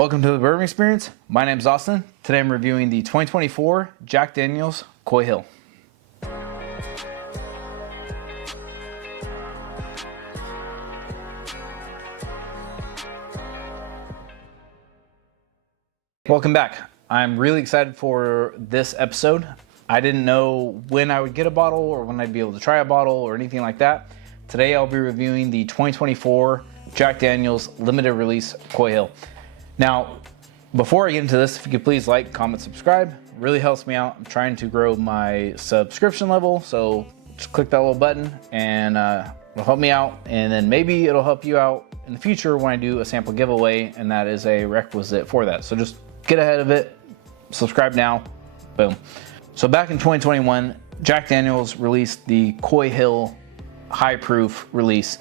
Welcome to the Bourbon Experience. My name is Austin. Today I'm reviewing the 2024 Jack Daniel's Coy Hill. Welcome back. I'm really excited for this episode. I didn't know when I would get a bottle or when I'd be able to try a bottle or anything like that. Today I'll be reviewing the 2024 Jack Daniel's limited release Coy Hill. Now, before I get into this, if you could please like, comment, subscribe. It really helps me out. I'm trying to grow my subscription level, so just click that little button and it'll help me out. And then maybe it'll help you out in the future when I do a sample giveaway, and that is a requisite for that. So just get ahead of it, subscribe now, boom. So back in 2021, Jack Daniel's released the Coy Hill high proof release.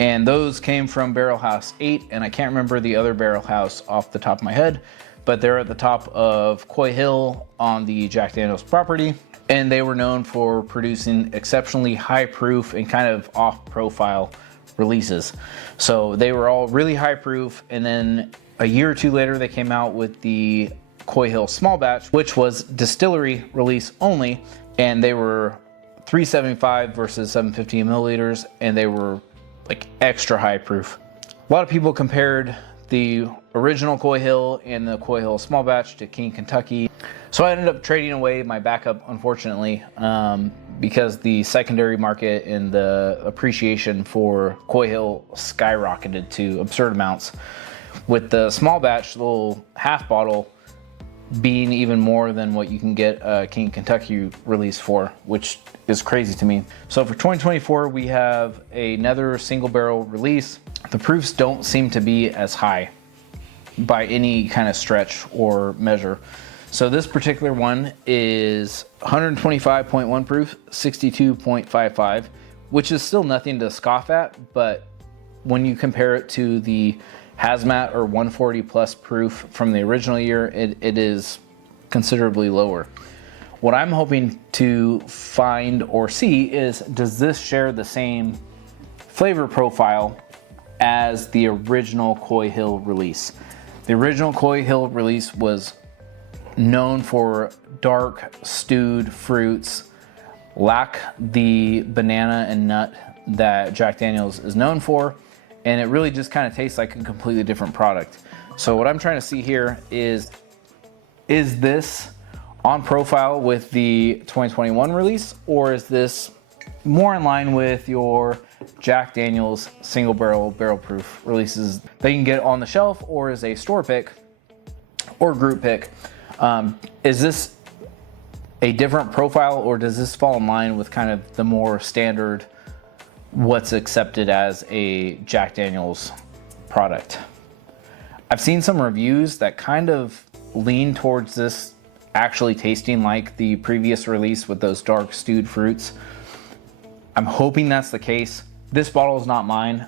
And those came from Barrel House 8, and I can't remember the other barrel house off the top of my head, but they're at the top of Coy Hill on the Jack Daniel's property. And they were known for producing exceptionally high proof and kind of off profile releases. So they were all really high proof. And then a year or two later, they came out with the Coy Hill small batch, which was distillery release only. And they were 375 versus 750 milliliters, and they were like extra high proof. A lot of people compared the original Coy Hill and the Coy Hill small batch to King Kentucky. So I ended up trading away my backup, unfortunately, because the secondary market and the appreciation for Coy Hill skyrocketed to absurd amounts, with the small batch, the little half bottle, being even more than what you can get a King Kentucky release for, which is crazy to me. So for 2024, we have another single barrel release. The proofs don't seem to be as high by any kind of stretch or measure. So this particular one is 125.1 proof, 62.55, which is still nothing to scoff at, but when you compare it to the Hazmat or 140 plus proof from the original year, it is considerably lower. What I'm hoping to find or see is, does this share the same flavor profile as the original Coy Hill release? The original Coy Hill release was known for dark stewed fruits, lack the banana and nut that Jack Daniel's is known for, and it really just kind of tastes like a completely different product. So what I'm trying to see here is this on profile with the 2021 release, or is this more in line with your Jack Daniel's single barrel proof releases that you can get on the shelf or as a store pick or group pick? Is this a different profile, or does this fall in line with kind of the more standard what's accepted as a Jack Daniel's product? I've seen some reviews that kind of lean towards this actually tasting like the previous release with those dark stewed fruits. I'm hoping that's the case. This bottle is not mine.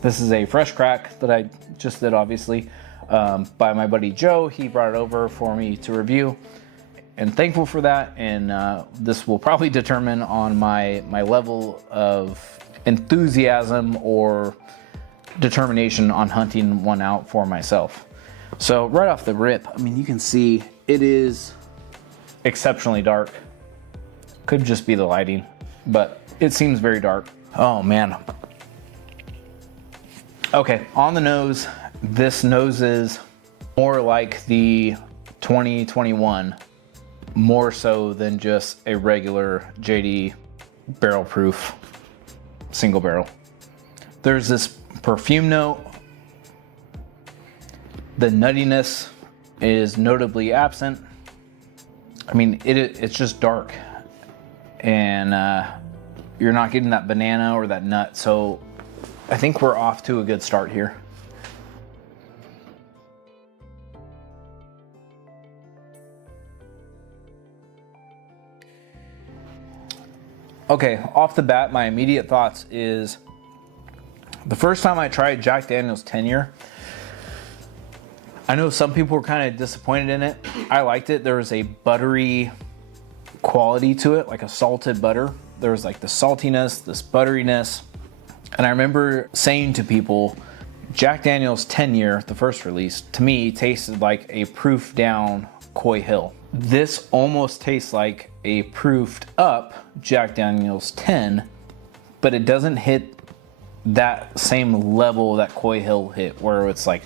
This is a fresh crack that I just did, obviously, by my buddy Joe. He brought it over for me to review, and thankful for that. And this will probably determine on my level of enthusiasm or determination on hunting one out for myself. So right off the rip, I mean, you can see it is exceptionally dark. Could just be the lighting, but it seems very dark. Oh man. Okay, on the nose, this noses more like the 2021, more so than just a regular JD barrel proof single barrel. There's this perfume note. The nuttiness is notably absent. I mean, it's just dark, and you're not getting that banana or that nut. So I think we're off to a good start here. Okay, off the bat, my immediate thoughts is, the first time I tried Jack Daniel's 10-year, I know some people were kind of disappointed in it. I liked it. There was a buttery quality to it, like a salted butter. There was like the saltiness, this butteriness. And I remember saying to people, Jack Daniel's 10-year, the first release, to me tasted like a proof down Coy Hill. This almost tastes like a proofed up Jack Daniel's 10, but it doesn't hit that same level that Coy Hill hit, where it's like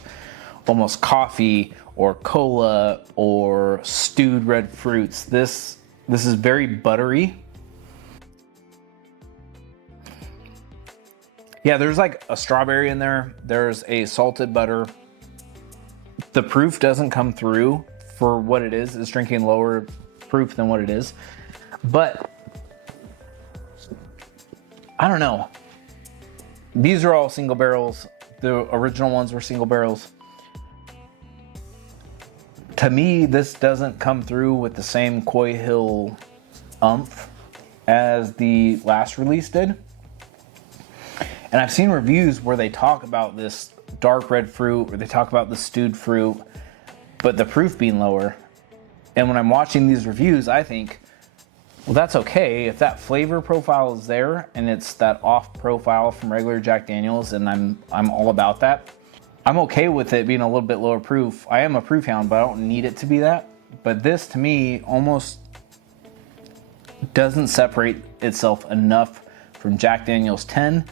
almost coffee or cola or stewed red fruits. This is very buttery. Yeah, there's like a strawberry in there. There's a salted butter. The proof doesn't come through for what it is. It's drinking lower proof than what it is. But I don't know. These are all single barrels. The original ones were single barrels. To me, this doesn't come through with the same Coy Hill umph as the last release did. And I've seen reviews where they talk about this dark red fruit, or they talk about the stewed fruit, but the proof being lower. And when I'm watching these reviews, I think, well, that's okay. If that flavor profile is there and it's that off profile from regular Jack Daniels, and I'm all about that. I'm okay with it being a little bit lower proof. I am a proof hound, but I don't need it to be that. But this, to me, almost doesn't separate itself enough from Jack Daniel's 10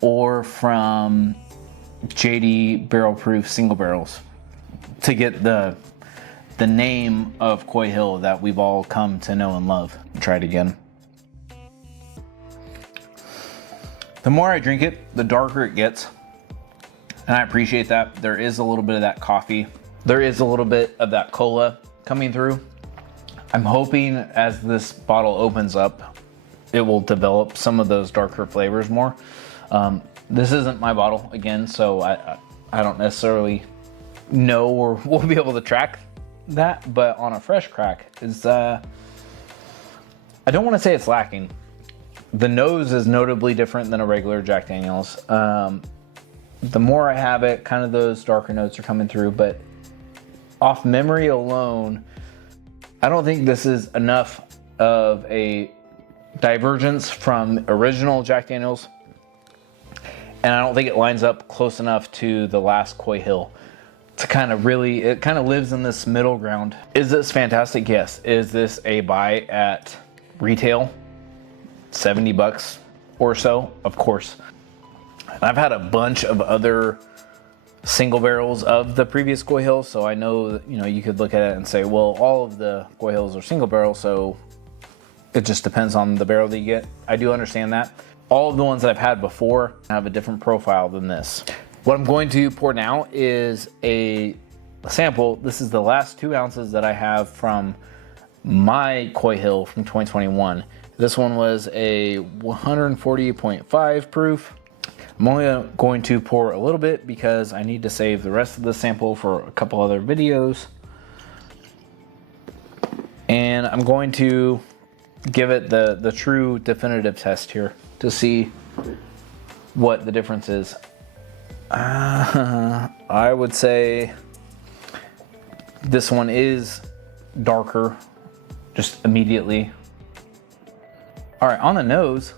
or from JD barrel proof single barrels to get the name of Coy Hill that we've all come to know and love. Try it again. The more I drink it, the darker it gets. And I appreciate that. There is a little bit of that coffee. There is a little bit of that cola coming through. I'm hoping as this bottle opens up, it will develop some of those darker flavors more. This isn't my bottle again, so I don't necessarily know or will be able to track that, but on a fresh crack, is I don't want to say it's lacking. The nose is notably different than a regular Jack Daniel's. The more I have it, kind of those darker notes are coming through, but off memory alone, I don't think this is enough of a divergence from original Jack Daniel's, and I don't think it lines up close enough to the last Coy Hill to kind of really, it kind of lives in this middle ground. Is this fantastic? Yes. Is this a buy at retail? $70 or so? Of course. I've had a bunch of other single barrels of the previous Coy Hill, so I know, you could look at it and say, well, all of the Coy Hills are single barrel, so it just depends on the barrel that you get. I do understand that. All of the ones that I've had before have a different profile than this. What I'm going to pour now is a sample. This is the last 2 ounces that I have from my Coy Hill from 2021. This one was a 140.5 proof. I'm only going to pour a little bit because I need to save the rest of the sample for a couple other videos. And I'm going to give it the true definitive test here to see what the difference is. I would say this one is darker just immediately. All right, on the nose,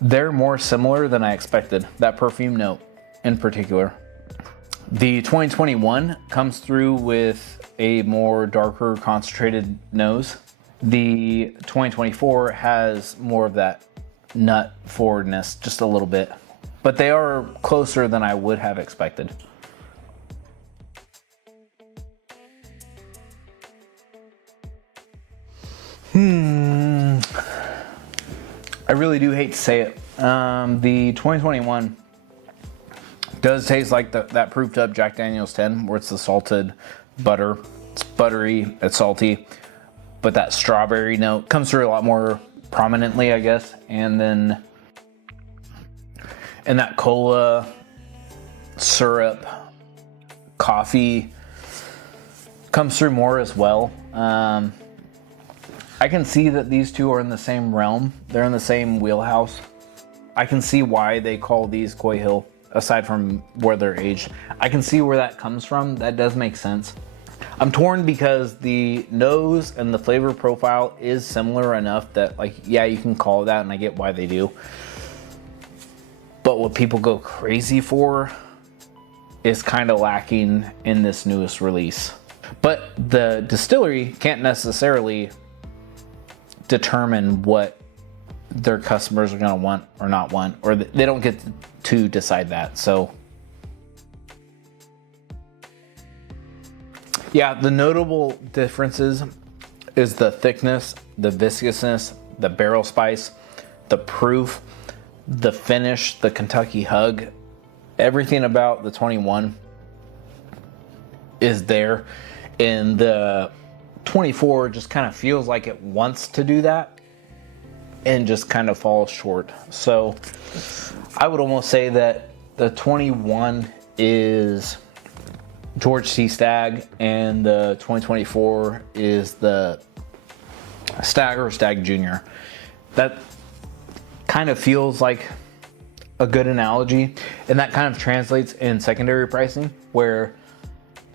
they're more similar than I expected, that perfume note in particular. The 2021 comes through with a more darker concentrated nose. The 2024 has more of that nut forwardness, just a little bit. But they are closer than I would have expected. I really do hate to say it. The 2021 does taste like that proofed up Jack Daniel's 10, where it's the salted butter. It's buttery, it's salty, but that strawberry note comes through a lot more prominently, I guess. And then, and that cola, syrup, coffee comes through more as well. I can see that these two are in the same realm. They're in the same wheelhouse. I can see why they call these Coy Hill, aside from where they're aged. I can see where that comes from. That does make sense. I'm torn because the nose and the flavor profile is similar enough that, like, yeah, you can call it that, and I get why they do. But what people go crazy for is kind of lacking in this newest release. But the distillery can't necessarily determine what their customers are going to want or not want, or they don't get to decide that. So yeah, the notable differences is the thickness, the viscousness, the barrel spice, the proof, the finish, the Kentucky hug. Everything about the 21 is there, and the 24 just kind of feels like it wants to do that and just kind of falls short. So I would almost say that the 21 is George C. Stagg and the 2024 is the Stagg or Stagg Jr. That kind of feels like a good analogy, and that kind of translates in secondary pricing, where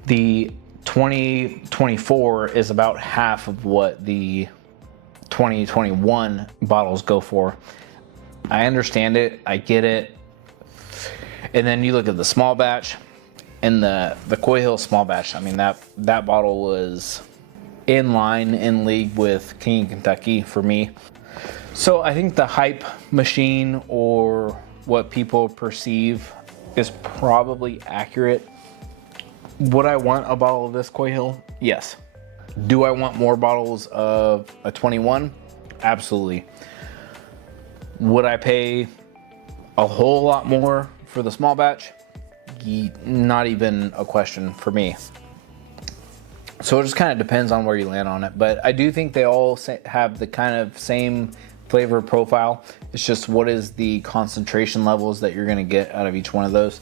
the 2024 is about half of what the 2021 bottles go for. I understand it, I get it. And then you look at the small batch and the Coy Hill small batch. I mean, that bottle was in line, in league with King of Kentucky for me. So I think the hype machine, or what people perceive, is probably accurate. Would I want a bottle of this Coy Hill? Yes. Do I want more bottles of a 21? Absolutely. Would I pay a whole lot more for the small batch? Not even a question for me. So it just kind of depends on where you land on it. But I do think they all have the kind of same flavor profile. It's just what is the concentration levels that you're going to get out of each one of those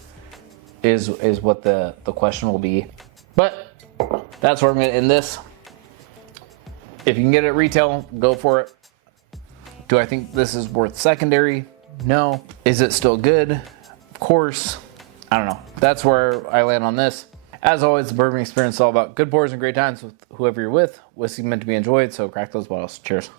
is what the question will be. But that's where I'm going to end this. If you can get it at retail, go for it. Do I think this is worth secondary? No. Is it still good? Of course. I don't know. That's where I land on this. As always, the bourbon experience is all about good pours and great times with whoever you're with. Whiskey meant to be enjoyed, so crack those bottles. Cheers.